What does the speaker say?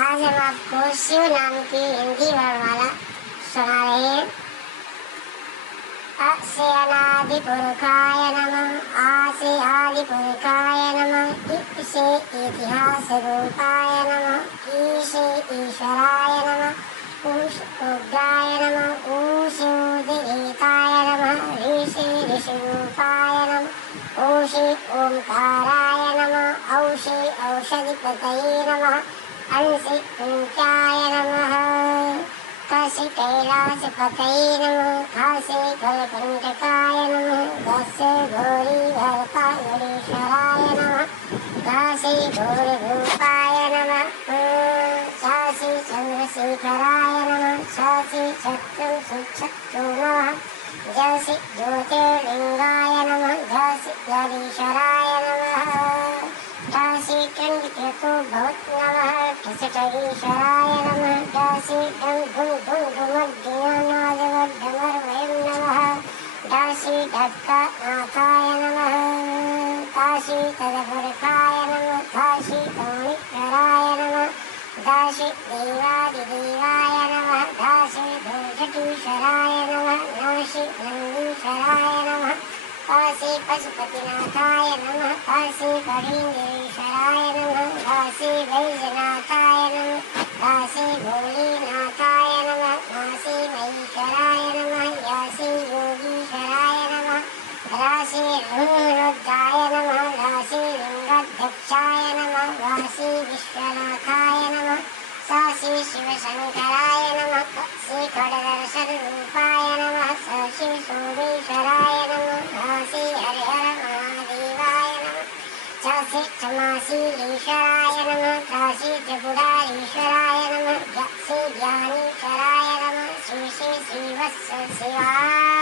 आज हम आपको शिव नाम की हिंदी वर्णमाला सुना रहे हैं। अ से अनादि पुरुषाय नमः, आ से आदि पुरुषाय नमः, इ से इतिहास रूपाय नमः, ई से ईश्वराय नमः, उ से उग्राय नमः, ऊ से उदयिताय नमः, ऋ से ऋषि रूपाय नमः, ओ से ओंकाराय नमः, औ से औषधिपतये नमः, अं से ऊंचाय नमः, क से कैलासपतये नमः, ख से कलकंटकाय नमः, ग से घोरीभरताय गणेश्वराय नमः, घ से घोररूपाय नमः, च से चंद्रशेखराय नमः, छ से शत्रु नमः, ज से ज्योतिर्लिंगाय नमः, झ से जगदीश्वराय नमः, ठ से चंडिकेतु भवत नमः, ठ से ठगीश्वराय नमः, ढ से ढं ढुं ढुं ढुमज्जनानादवड्ढमर्वयं नमः, ढ से ढक्कनाथाय नमः, ता से तदपरकाय नमः, थ से तमणीश्वराय नमः, ध से देवादिदेवाय नमः, ध से धूषटीश्वराय नमः, न से नंदीश्वराय नमः, प से पशुपतिनाथाय नमः, फ से फणीन्द्रेश्वराय नमः, ग से वैजनाथाय नमः, ग से भोलेनाथाय नमः, म से महेश्वराय नमः, य से योगीश्वराय नमः, र से रुद्राय नमः, ल से लिंगाध्यक्षाय नमः, व से विश्वनाथाय नमः, स से शिवशंकराय नमः, क से खड्गदर्शन रूपाय नमः, स से सोमेश्वराय नमः, ह से हरिहर महादेवाय नमः, च से क्षमाशीलेश्वराय नमः, त्र से त्रिपुरारीश्वराय नमः, ज से ज्ञानेश्वराय नमः, शिव से श्रीवत्स शिवाय